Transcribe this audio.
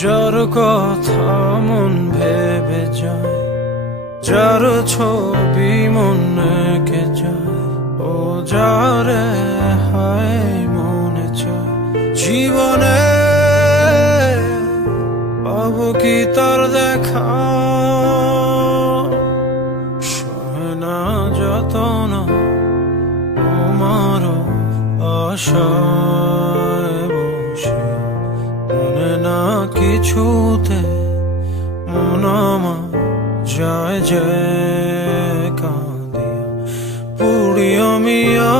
যার কথা মন ভেবে যায়, যার ছবি মন এঁকে যায়, ও যারে হায় মনে চায় জীবনে পাবো কি তার দেখা, সয় না যত না তোমারও আশায় বসে, মনে না কিছুতে মন আমার যায় যে কাঁদিয়া পুড়িয়া মিয়া